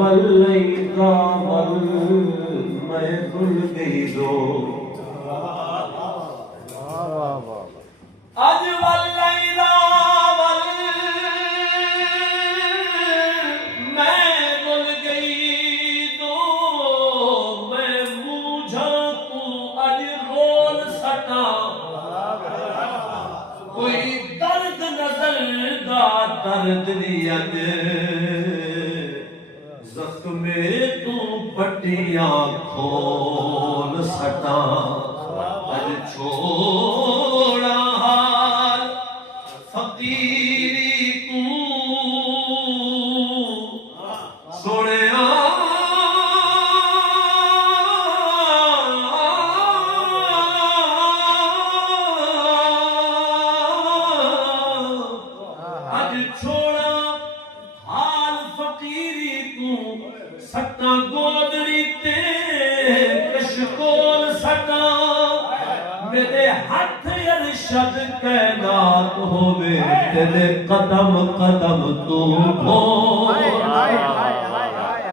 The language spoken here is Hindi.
वल्लैता वल मैं भूल गई दो आज वल्लैता वल मैं भूल गई दो मैं मूझा तू आज रोल सटा कोई दर्द नजर दा दर्द नियत जख्मे तू पट्टियां खोल सटा अज छोड़ा हाल फकीरी तू सोनिया अज छोड़ा हाल फकीरी तू सट्टा गोदड़ी ते कशकोल सटा मेरे हाथ अरशद कैनात होवे तेरे कदम कदम तू खोल